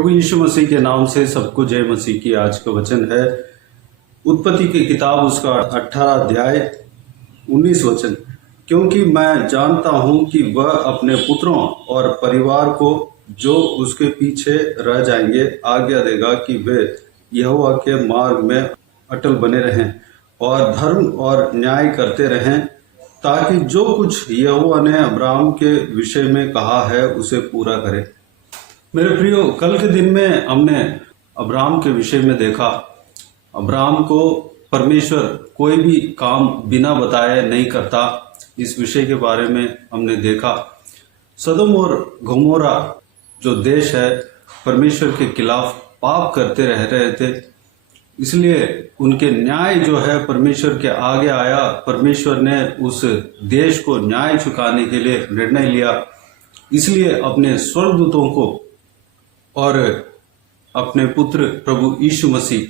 प्रभु यीशु मसीह के नाम से सबको जय मसीह की। आज का वचन है उत्पत्ति की किताब, उसका 18 अध्याय 19 वचन। क्योंकि मैं जानता हूं कि वह अपने पुत्रों और परिवार को जो उसके पीछे रह जाएंगे आज्ञा देगा कि वे यहोवा के मार्ग में अटल बने रहें और धर्म और न्याय करते रहें, ताकि जो कुछ यहोवा ने अब्राहम के विषय में कहा है उसे पूरा करे। मेरे प्रियो, कल के दिन में हमने अब्राहम के विषय में देखा। अब्राहम को परमेश्वर कोई भी काम बिना बताए नहीं करता, इस विषय के बारे में हमने देखा। सदोम और गमोरा जो देश है परमेश्वर के खिलाफ पाप करते रह रहे थे, इसलिए उनके न्याय जो है परमेश्वर के आगे आया। परमेश्वर ने उस देश को न्याय चुकाने के लिए निर्णय लिया, इसलिए अपने स्वर्गदूतों को और अपने पुत्र प्रभु यीशु मसीह,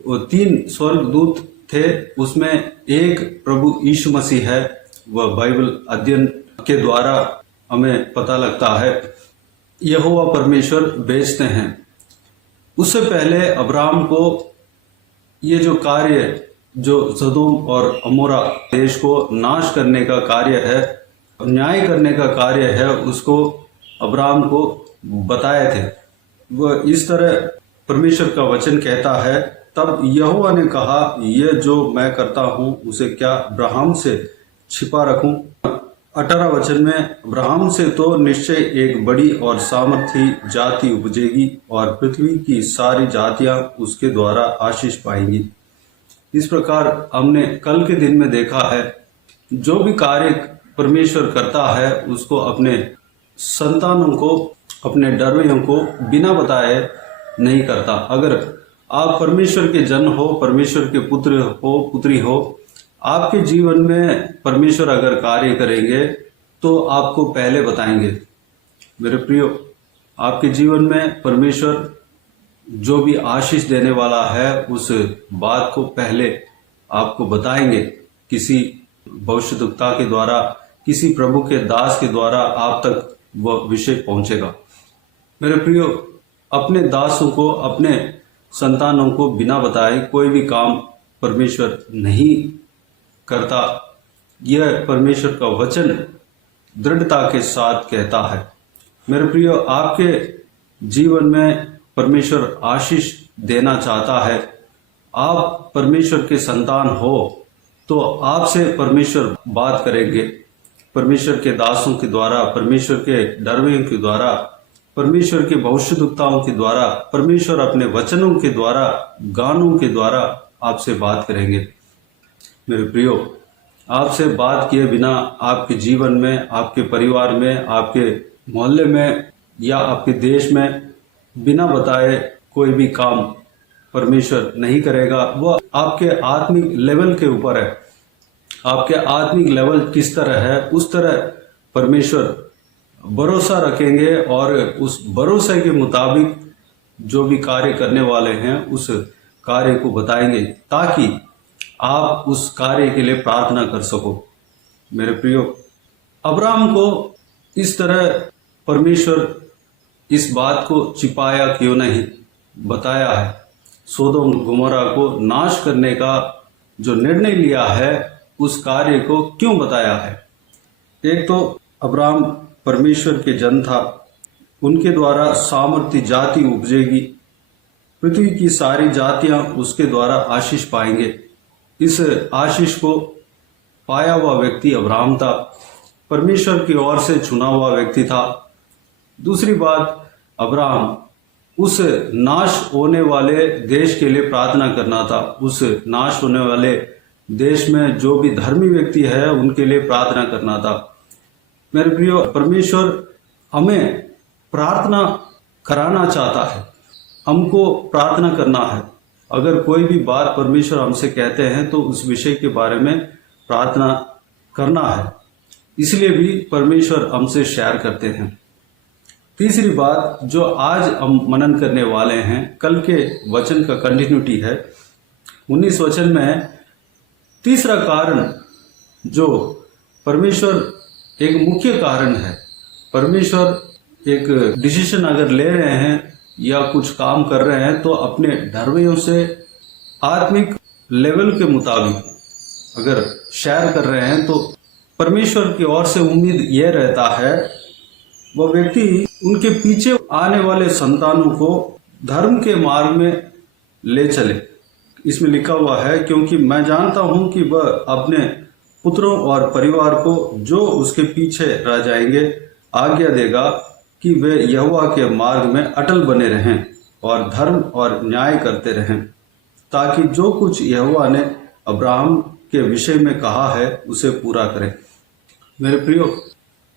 वो 3 स्वर्गदूत थे, उसमें एक प्रभु यीशु मसीह है। वह बाइबल अध्ययन के द्वारा हमें पता लगता है यहोवा परमेश्वर भेजते हैं। उससे पहले अब्राहम को ये जो कार्य, जो सदोम और अमोरा देश को नाश करने का कार्य है, न्याय करने का कार्य है, उसको अब्राहम को बताए थे। वह इस तरह परमेश्वर का वचन कहता है, तब यहोवा ने कहा, यह जो मैं करता हूं उसे क्या अब्राहम से छिपा रखूं। 18 वचन में, अब्राहम से तो निश्चय एक बड़ी और सामर्थी जाति उपजेगी और पृथ्वी की सारी जातियां उसके द्वारा आशीष पाएंगी। इस प्रकार हमने कल के दिन में देखा है, जो भी कार्य परमेश्वर करता है उसको अपने संतानों को, अपने डरवैयों को बिना बताए नहीं करता। अगर आप परमेश्वर के जन हो, परमेश्वर के पुत्र हो, पुत्री हो, आपके जीवन में परमेश्वर अगर कार्य करेंगे तो आपको पहले बताएंगे। मेरे प्रियो, आपके जीवन में परमेश्वर जो भी आशीष देने वाला है उस बात को पहले आपको बताएंगे। किसी भविष्यद्वक्ता के द्वारा, किसी प्रभु के दास के द्वारा आप तक वह विषय पहुंचेगा। मेरे प्रियो, अपने दासों को, अपने संतानों को बिना बताए कोई भी काम परमेश्वर नहीं करता। यह परमेश्वर का वचन दृढ़ता के साथ कहता है। मेरे प्रियो, आपके जीवन में परमेश्वर आशीष देना चाहता है। आप परमेश्वर के संतान हो तो आपसे परमेश्वर बात करेंगे, परमेश्वर के दासों के द्वारा, परमेश्वर के डरवैयों के द्वारा, परमेश्वर के भविष्यद्वक्ताओं के द्वारा, परमेश्वर अपने वचनों के द्वारा, गानों के द्वारा आपसे बात करेंगे। मेरे प्रियो, आपसे बात किए बिना आपके जीवन में, आपके परिवार में, आपके मोहल्ले में या आपके देश में बिना बताए कोई भी काम परमेश्वर नहीं करेगा। वह आपके आत्मिक लेवल के ऊपर है। आपके आत्मिक लेवल किस तरह है, उस तरह परमेश्वर भरोसा रखेंगे और उस भरोसे के मुताबिक जो भी कार्य करने वाले हैं उस कार्य को बताएंगे, ताकि आप उस कार्य के लिए प्रार्थना कर सको। मेरे प्रियो, अब्राहम को इस तरह परमेश्वर इस बात को छिपाया क्यों नहीं, बताया है। सोदोम गमोरा को नाश करने का जो निर्णय लिया है उस कार्य को क्यों बताया है। एक तो अब्राहम परमेश्वर के जन था, उनके द्वारा सामर्थी जाति उपजेगी, पृथ्वी की सारी जातियां उसके द्वारा आशीष पाएंगे। इस आशीष को पाया हुआ व्यक्ति अब्राहम था, परमेश्वर की ओर से चुना हुआ व्यक्ति था। दूसरी बात, अब्राहम उस नाश होने वाले देश के लिए प्रार्थना करना था। उस नाश होने वाले देश में जो भी धर्मी व्यक्ति है उनके लिए प्रार्थना करना था। मेरे प्रियो, परमेश्वर हमें प्रार्थना कराना चाहता है, हमको प्रार्थना करना है। अगर कोई भी बात परमेश्वर हमसे कहते हैं तो उस विषय के बारे में प्रार्थना करना है, इसलिए भी परमेश्वर हमसे शेयर करते हैं। तीसरी बात जो आज हम मनन करने वाले हैं, कल के वचन का कंटिन्यूटी है। 19 वचन में तीसरा कारण जो परमेश्वर एक मुख्य कारण है, परमेश्वर एक डिसीजन अगर ले रहे हैं या कुछ काम कर रहे हैं तो अपने ढर्वयों से आत्मिक लेवल के मुताबिक अगर शेयर कर रहे हैं तो परमेश्वर की ओर से उम्मीद यह रहता है वह व्यक्ति उनके पीछे आने वाले संतानों को धर्म के मार्ग में ले चले। इसमें लिखा हुआ है, क्योंकि मैं जानता हूं कि वह अपने पुत्रों और परिवार को जो उसके पीछे रह जाएंगे आज्ञा देगा कि वे यहोवा के मार्ग में अटल बने रहें और धर्म और न्याय करते रहें, ताकि जो कुछ यहोवा ने अब्राहम के विषय में कहा है उसे पूरा करें। मेरे प्रियो,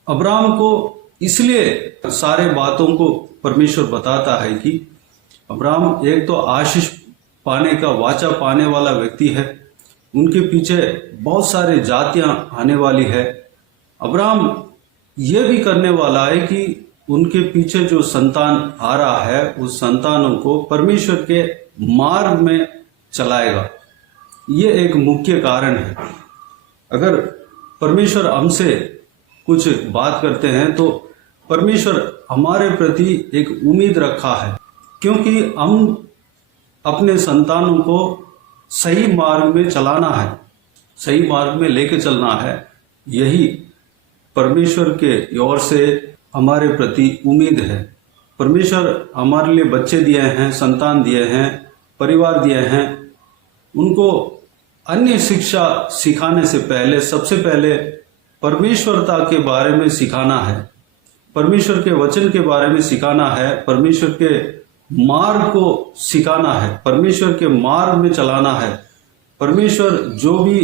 अब्राहम को इसलिए सारे बातों को परमेश्वर बताता है कि अब्राहम एक तो आशीष पाने का वाचा पाने वाला व्यक्ति है, उनके पीछे बहुत सारे जातियां आने वाली है। अब्राहम यह भी करने वाला है कि उनके पीछे जो संतान आ रहा है उस संतानों को परमेश्वर के मार्ग में चलाएगा। ये एक मुख्य कारण है। अगर परमेश्वर हमसे कुछ बात करते हैं तो परमेश्वर हमारे प्रति एक उम्मीद रखा है, क्योंकि हम अपने संतानों को सही मार्ग में चलाना है, सही मार्ग में लेके चलना है। यही परमेश्वर के ओर से हमारे प्रति उम्मीद है। परमेश्वर हमारे लिए बच्चे दिए हैं, संतान दिए हैं, परिवार दिए हैं। उनको अन्य शिक्षा सिखाने से पहले सबसे पहले परमेश्वरता के बारे में सिखाना है, परमेश्वर के वचन के बारे में सिखाना है, परमेश्वर के मार्ग को सिखाना है, परमेश्वर के मार्ग में चलाना है। परमेश्वर जो भी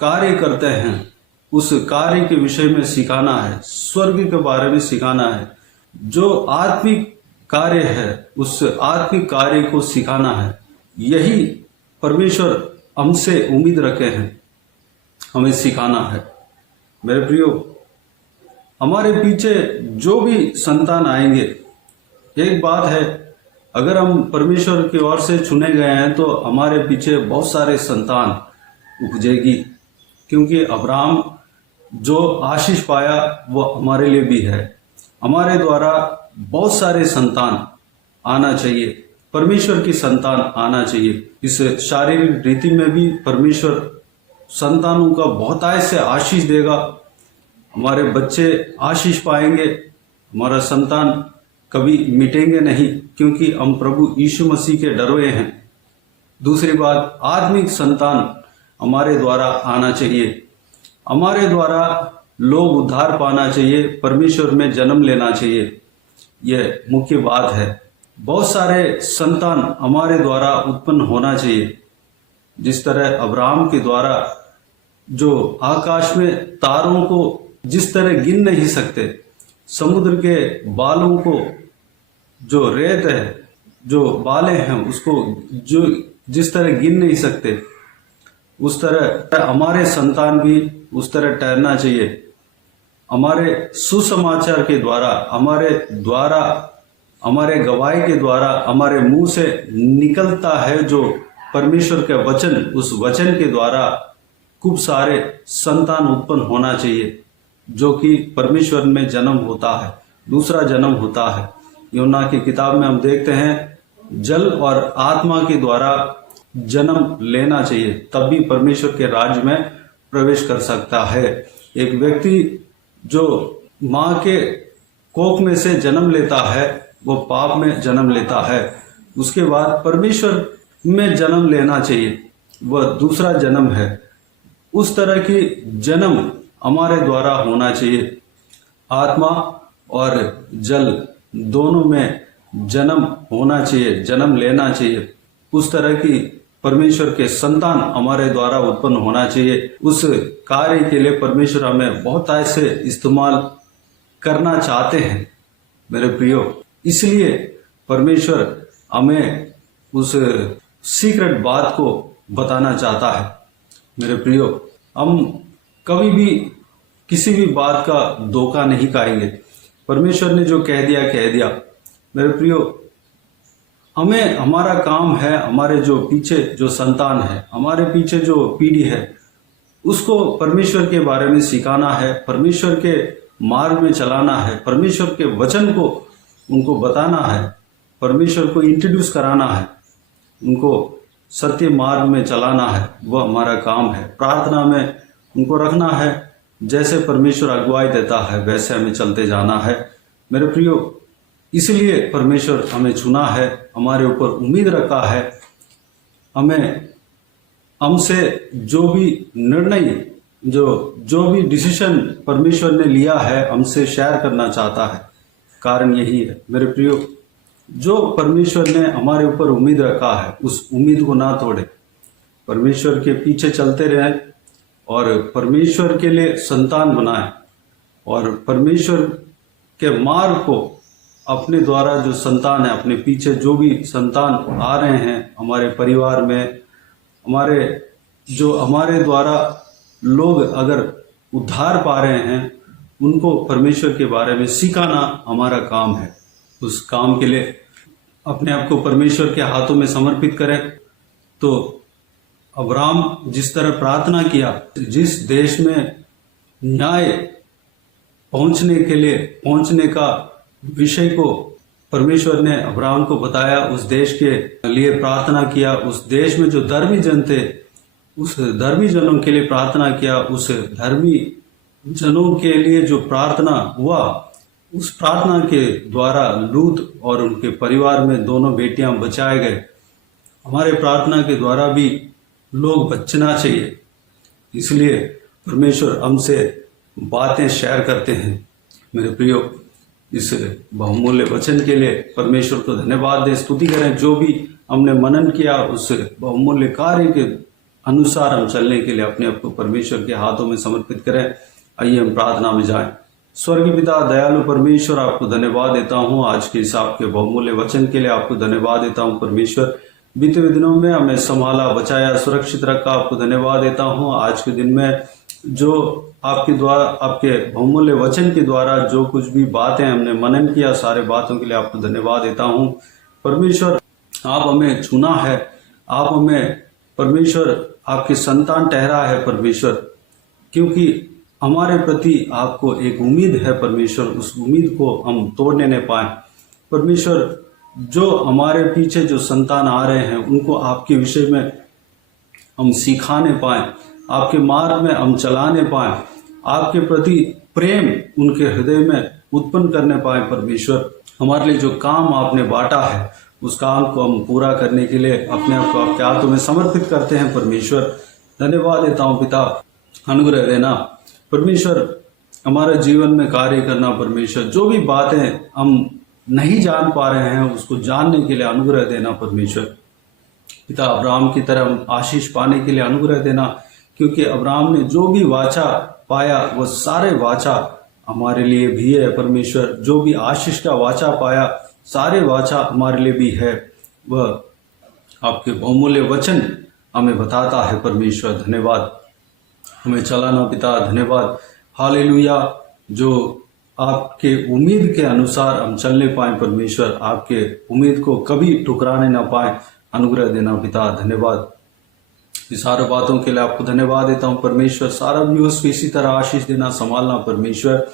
कार्य करते हैं उस कार्य के विषय में सिखाना है, स्वर्ग के बारे में सिखाना है। जो आत्मिक कार्य है उस आत्मिक कार्य को सिखाना है। यही परमेश्वर हमसे उम्मीद रखे हैं, हमें सिखाना है। मेरे प्रियो, हमारे पीछे जो भी संतान आएंगे, एक बात है, अगर हम परमेश्वर की ओर से चुने गए हैं तो हमारे पीछे बहुत सारे संतान उपजेगी, क्योंकि अब्राहम जो आशीष पाया वो हमारे लिए भी है। हमारे द्वारा बहुत सारे संतान आना चाहिए, परमेश्वर की संतान आना चाहिए। इस शारीरिक रीति में भी परमेश्वर संतानों का बहुतायत से आशीष देगा। हमारे बच्चे आशीष पाएंगे, हमारा संतान कभी मिटेंगे नहीं, क्योंकि हम प्रभु यीशु मसीह के डरवे हैं। दूसरी बात, आत्मिक संतान हमारे द्वारा आना चाहिए, हमारे द्वारा लोग उद्धार पाना चाहिए, परमेश्वर में जन्म लेना चाहिए। यह मुख्य बात है। बहुत सारे संतान हमारे द्वारा उत्पन्न होना चाहिए, जिस तरह अब्राहम के द्वारा जो आकाश में तारों को जिस तरह गिन नहीं सकते, समुद्र के बालों को, जो रेत है, जो बाले हैं उसको जो जिस तरह गिन नहीं सकते, उस तरह हमारे संतान भी उस तरह ठहरना चाहिए। हमारे सुसमाचार के द्वारा, हमारे गवाही के द्वारा, हमारे मुंह से निकलता है जो परमेश्वर का वचन, उस वचन के द्वारा खूब सारे संतान उत्पन्न होना चाहिए, जो कि परमेश्वर में जन्म होता है, दूसरा जन्म होता है। यूहन्ना की किताब में हम देखते हैं जल और आत्मा के द्वारा जन्म लेना चाहिए, तब भी परमेश्वर के राज्य में प्रवेश कर सकता है। एक व्यक्ति जो माँ के कोख में से जन्म लेता है वो पाप में जन्म लेता है, उसके बाद परमेश्वर में जन्म लेना चाहिए, वह दूसरा जन्म है। उस तरह की जन्म हमारे द्वारा होना चाहिए। आत्मा और जल दोनों में जन्म होना चाहिए, जन्म लेना चाहिए। उस तरह की परमेश्वर के संतान हमारे द्वारा उत्पन्न होना चाहिए। उस कार्य के लिए परमेश्वर हमें बहुत ऐसे इस्तेमाल करना चाहते हैं मेरे प्रियो। इसलिए परमेश्वर हमें उस सीक्रेट बात को बताना चाहता है मेरे प्रियो। हम कभी भी किसी भी बात का धोखा नहीं खाएंगे। परमेश्वर ने जो कह दिया मेरे प्रियो। हमें हमारा काम है, हमारे जो पीछे जो संतान है, हमारे पीछे जो पीढ़ी है, उसको परमेश्वर के बारे में सिखाना है, परमेश्वर के मार्ग में चलाना है, परमेश्वर के वचन को उनको बताना है, परमेश्वर को इंट्रोड्यूस कराना है, उनको सत्य मार्ग में चलाना है, वह हमारा काम है। प्रार्थना में उनको रखना है, जैसे परमेश्वर अगुवाई देता है वैसे हमें चलते जाना है। मेरे प्रियो, इसलिए परमेश्वर हमें चुना है, हमारे ऊपर उम्मीद रखा है, हमें हमसे जो भी निर्णय जो भी डिसीजन परमेश्वर ने लिया है हमसे शेयर करना चाहता है। कारण यही है मेरे प्रियो, जो परमेश्वर ने हमारे ऊपर उम्मीद रखा है उस उम्मीद को ना तोड़े, परमेश्वर के पीछे चलते रहें और परमेश्वर के लिए संतान बनाएं और परमेश्वर के मार्ग को अपने द्वारा जो संतान है, अपने पीछे जो भी संतान आ रहे हैं हमारे परिवार में, हमारे द्वारा लोग अगर उद्धार पा रहे हैं, उनको परमेश्वर के बारे में सिखाना हमारा काम है। उस काम के लिए अपने आप को परमेश्वर के हाथों में समर्पित करें। तो अब्राहम जिस तरह प्रार्थना किया, जिस देश में न्याय पहुंचने का विषय को परमेश्वर ने अब्राहम को बताया, उस देश के लिए प्रार्थना किया। उस देश में जो धर्मी जन थे, उस धर्मी जनों के लिए प्रार्थना किया। उस धर्मी जनों के लिए जो प्रार्थना हुआ, उस प्रार्थना के द्वारा लूत और उनके परिवार में दोनों बेटियां बचाए गए। हमारे प्रार्थना के द्वारा भी लोग बचना चाहिए, इसलिए परमेश्वर हमसे बातें शेयर करते हैं। मेरे प्रियो, इस बहुमूल्य वचन के लिए परमेश्वर को धन्यवाद दें, स्तुति करें। जो भी हमने मनन किया उस बहुमूल्य कार्य के अनुसार हम चलने के लिए अपने आप को परमेश्वर के हाथों में समर्पित करें। आइए हम प्रार्थना में जाएं। स्वर्गीय पिता, दयालु परमेश्वर, आपको धन्यवाद देता हूं आज के इस आपके बहुमूल्य वचन के लिए। आपको धन्यवाद देता हूं परमेश्वर, बीते हुए दिनों में हमें संभाला, बचाया, सुरक्षित रखा। आपको धन्यवाद देता हूं आज के दिन में जो आपके द्वारा, आपके बहुमूल्य वचन के द्वारा जो कुछ भी बातें हमने मनन किया, सारे बातों के लिए आपको धन्यवाद देता हूं परमेश्वर। आप हमें चुना है, आप हमें परमेश्वर आपके संतान ठहरा है परमेश्वर, क्योंकि हमारे प्रति आपको एक उम्मीद है परमेश्वर। उस उम्मीद को हम तोड़ने न पाए परमेश्वर। जो हमारे पीछे जो संतान आ रहे हैं उनको आपके विषय में हम सिखाने पाए, आपके मार्ग में हम चलाने पाए, आपके प्रति प्रेम उनके हृदय में उत्पन्न करने पाए परमेश्वर। हमारे लिए जो काम आपने बांटा है उस काम को हम पूरा करने के लिए अपने आप को आपके हाथों में समर्पित करते हैं परमेश्वर। धन्यवाद देता हूँ पिता, अनुग्रह देना परमेश्वर, हमारे जीवन में कार्य करना परमेश्वर। जो भी बातें हम नहीं जान पा रहे हैं उसको जानने के लिए अनुग्रह देना परमेश्वर। पिता, अब्राहम की तरह हम आशीष पाने के लिए अनुग्रह देना, क्योंकि अब्राहम ने जो भी वाचा पाया वो सारे वाचा हमारे लिए भी है परमेश्वर। जो भी आशीष का वाचा पाया सारे वाचा हमारे लिए भी है। वह आपके बहुमूल्य वचन हमें बताता है परमेश्वर। धन्यवाद, हमें चलाना पिता, धन्यवाद। हालेलुया। जो आपके उम्मीद के अनुसार हम चलने पाए परमेश्वर, आपके उम्मीद को कभी ठुकराने ना पाए, अनुग्रह देना पिता। धन्यवाद। इस सारे बातों के लिए आपको धन्यवाद देता हूं परमेश्वर। सारा व्यूअर्स को इसी तरह आशीष देना, संभालना परमेश्वर।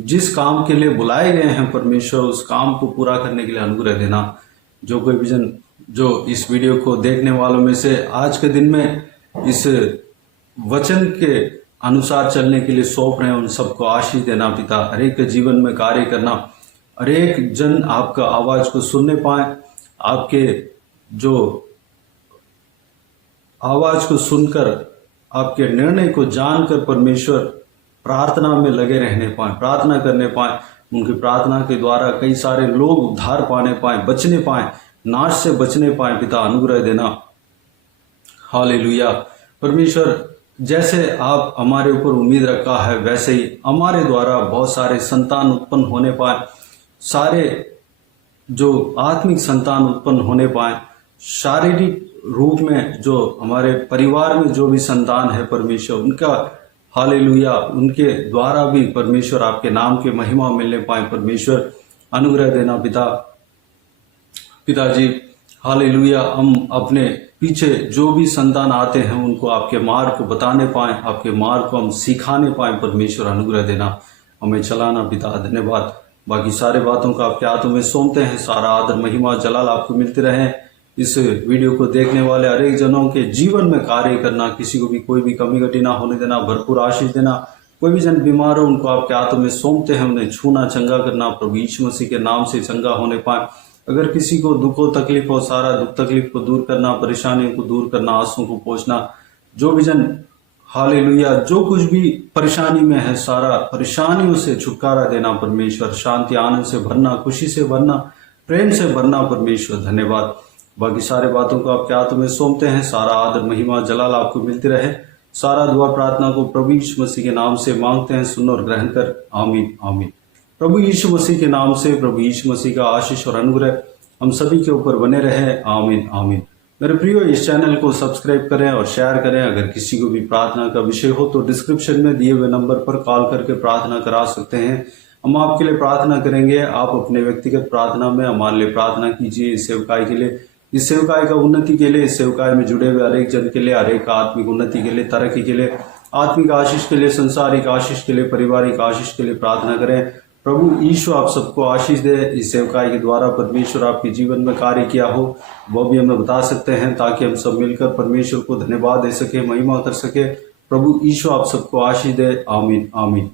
जिस काम के लिए बुलाए गए हैं परमेश्वर, उस काम को पूरा करने के लिए अनुग्रह देना। जो कोई विजन जो इस वीडियो को देखने वालों में से आज के दिन में इस वचन के अनुसार चलने के लिए सौंप रहे हैं, उन सबको आशीष देना पिता। हर एक के जीवन में कार्य करना, हर एक जन आपका आवाज को सुनने पाए, आपके जो आवाज को सुनकर आपके निर्णय को जानकर परमेश्वर प्रार्थना में लगे रहने पाए, प्रार्थना करने पाए। उनकी प्रार्थना के द्वारा कई सारे लोग उद्धार पाने पाए, बचने पाए, नाश से बचने पाए पिता। अनुग्रह देना। हालेलुया। परमेश्वर, जैसे आप हमारे ऊपर उम्मीद रखा है वैसे ही हमारे द्वारा बहुत सारे संतान उत्पन्न होने पाए, सारे जो आत्मिक संतान उत्पन्न होने पाए, शारीरिक रूप में जो हमारे परिवार में जो भी संतान है परमेश्वर, उनका हालेलुया, उनके द्वारा भी परमेश्वर आपके नाम के महिमा मिलने पाए परमेश्वर। अनुग्रह देना पिताजी। हालेलुया। हम अपने पीछे जो भी संतान आते हैं उनको आपके मार्ग को बताने पाए, आपके मार्ग को हम सिखाने पाए परमेश्वर। अनुग्रह देना, हमें चलाना पिता। धन्यवाद। बाकी सारे बातों का आपके हाथों में सौंपते हैं। सारा आदर महिमा जलाल आपको मिलते रहे। इस वीडियो को देखने वाले हर एक जनों के जीवन में कार्य करना, किसी को भी कोई भी कमी घटी ना होने देना, भरपूर आशीष देना। कोई भी जन बीमार हो उनको आपके हाथों में सौंपते हैं, उन्हें छूना, चंगा करना, प्रभु यीशु मसीह के नाम से चंगा होने पाए। अगर किसी को दुख हो, तकलीफ हो, सारा दुख तकलीफ को दूर करना, परेशानियों को दूर करना, आंसुओं को पोंछना। जो भी जन हालेलुया जो कुछ भी परेशानी में है, सारा परेशानियों से छुटकारा देना परमेश्वर, शांति आनंद से भरना, खुशी से भरना, प्रेम से भरना परमेश्वर, धन्यवाद। बाकी सारे बातों को आपके हाथों में सौंपते हैं। सारा आदर महिमा जलाल आपको मिलती रहे। सारा दुआ प्रार्थना को प्रभु यीशु मसीह के नाम से मांगते हैं, सुन और ग्रहण कर, आमीन आमीन। प्रभु यीशु मसीह के नाम से प्रभु यीशु मसीह का आशीष और अनुग्रह हम सभी के ऊपर बने रहे, आमीन आमीन। मेरे प्रियो, इस चैनल को सब्सक्राइब करें और शेयर करें। अगर किसी को भी प्रार्थना का विषय हो तो डिस्क्रिप्शन में दिए हुए नंबर पर कॉल करके प्रार्थना करा सकते हैं। हम आपके लिए प्रार्थना करेंगे। आप अपने व्यक्तिगत प्रार्थना में हमारे लिए प्रार्थना कीजिए। इस सेवकाई के लिए, इस सेवकाई का उन्नति के लिए, इस सेवकाई में जुड़े हुए हर एक जन के लिए, हर एक आत्मिक उन्नति के लिए, तरक्की के लिए, आत्मिक आशीष के लिए, संसारिक आशीष के लिए, पारिवारिक आशीष के लिए प्रार्थना करें। प्रभु यीशु आप सबको आशीष दे। इस सेवकाई के द्वारा परमेश्वर आपके जीवन में कार्य किया हो वह भी हमें बता सकते हैं, ताकि हम सब मिलकर परमेश्वर को धन्यवाद दे सके, महिमा कर सके। प्रभु यीशु आप सबको आशीष दे, आमीन आमीन।